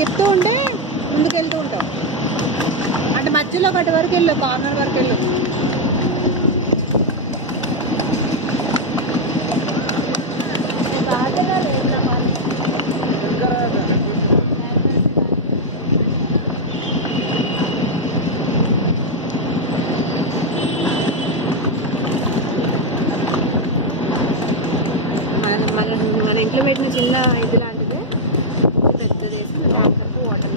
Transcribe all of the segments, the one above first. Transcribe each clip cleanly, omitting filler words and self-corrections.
తిప్పుతూ ఉంటే ముందుకు వెళ్తూ ఉంటాం. అంటే మధ్యలో ఒకటి వరకు వెళ్ళు, కార్నర్ వరకు వెళ్ళు. మన ఇంట్లో పెట్టిన చిన్న ఇది లాంటిదే పెద్దది వేసి ట్యాంకర్కి వాటర్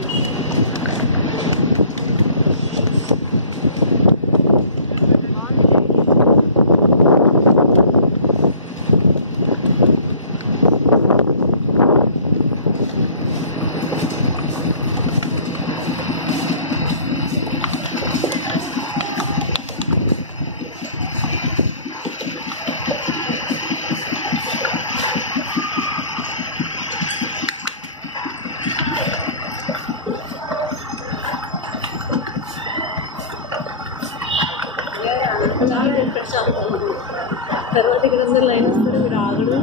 తర్వాత ఇక్కడ అందరు లైన్ వస్తారు. మీరు ఆగడు.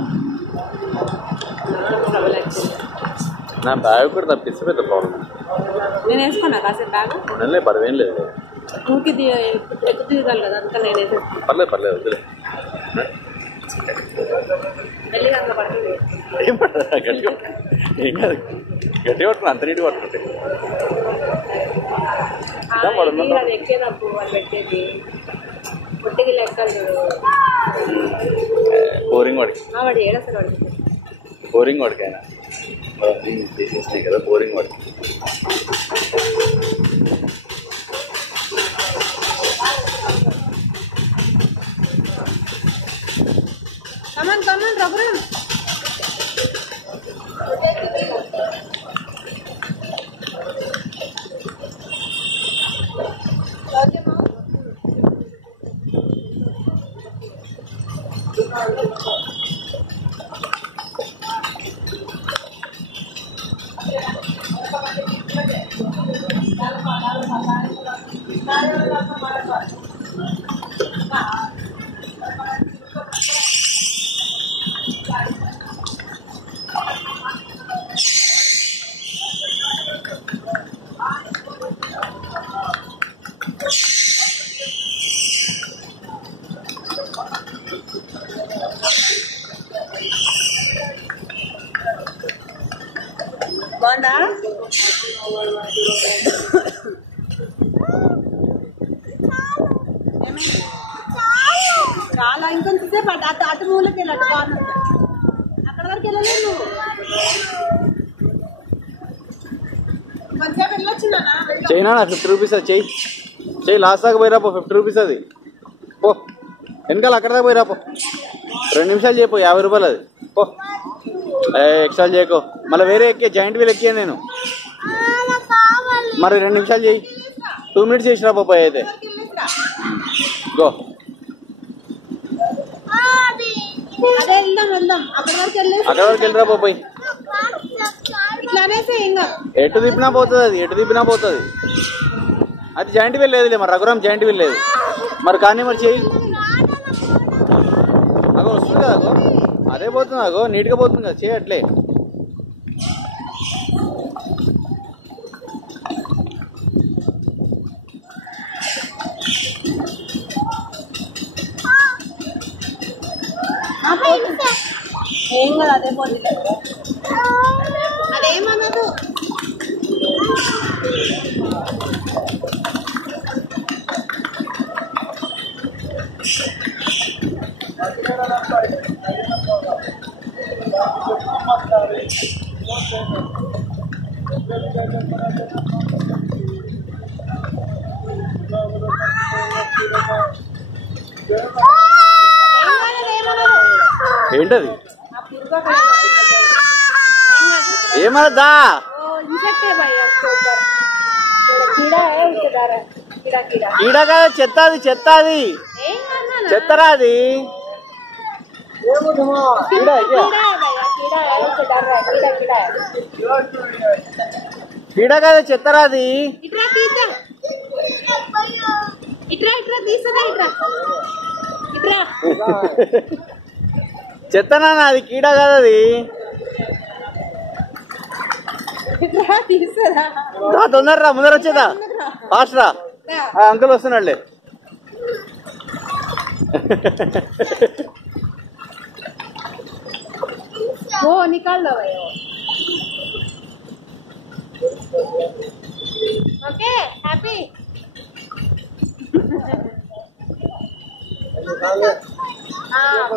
నా బ్యాగ్ కూడా తప్పిస్తే పెద్ద ప్రాబ్లం. నేను వేసుకున్నా కాసేపు బ్యాగ్. పర్వేం లేదు. ఊకి ఎక్కువ దిగాలి కదా, అందుకని నేను వేసేస్తాను. పర్లేదు పర్లేదు వద్దులే. వెళ్ళి అందులో పడుతుంది. ఏం పడదు, గట్టిగా ఏం కాదు. గట్టిగా పట్టుకున్నా, అంత నీట్గా పట్టుకుంటే అది ఎక్కేటప్పుడు వాళ్ళు పెట్టేది పుట్టికి లెక్కలు. బోరింగ్ వాడికి వాడు ఏడసలు వాడికి బోరింగ్ వాడికి అయినా చేసేసినాయి కదా బోరింగ్ వాడికి. Come on come on Raghuram. బాగుందా? చాలా ఇంకొంచెంసేపు అటు మూలకి వెళ్ళాడు, అక్కడ వరకు వెళ్ళలేదు నువ్వు. కొంచెంసేపు వెళ్ళొచ్చున్నా. చైనా 50 రూపీస్ అది చెయ్యి లాస్ట్ దాకా పోయిరాపో. 50 రూపీస్ అది పో. వెనకాల అక్కడ దాకా పోయిరాపో. 2 నిమిషాలు చేయపో, 50 రూపాయలు అది పో. ఎక్స్ట్రా చేయకో. మళ్ళీ వేరే ఎక్కే జాయింట్ వీల్ ఎక్కియా నేను. మరి 2 నిమిషాలు చేయి. 2 మినిట్స్ చేసిరా బాబాయ్. అయితే గో. అక్కడ వరకు వెళ్ళరా బాబాయ్. ఎటు తిప్పినా పోతుంది అది, ఎటు తిప్పినా పోతుంది అది. జాయింట్ వీల్ లేదులే మరి, రఘురామ్ జాయింట్ వీల్ లేదు మరి. కానీ మరి చేయి. అగో వస్తుంది కదా, అగో అదే పోతుంది, అగో నీట్గా పోతుంది కదా. చేయి అట్లే. ఏం కదా, అదే పోతుంది. అదేమన్నదు. ఏంటది? ఏమదా కీడా కదా, చెత్త అది, చెత్త అది, చెత్తరా అది. కీడా కదా, చెత్తరా అది. చెత్తనా అది, కీడా కదా అది. రా తొందర రా, ముందర వచ్చేదా ఫాస్ట్ రా. అంకుల్ వస్తున్నాడులే. वो निकाल लो भाई. Okay happy. हाँ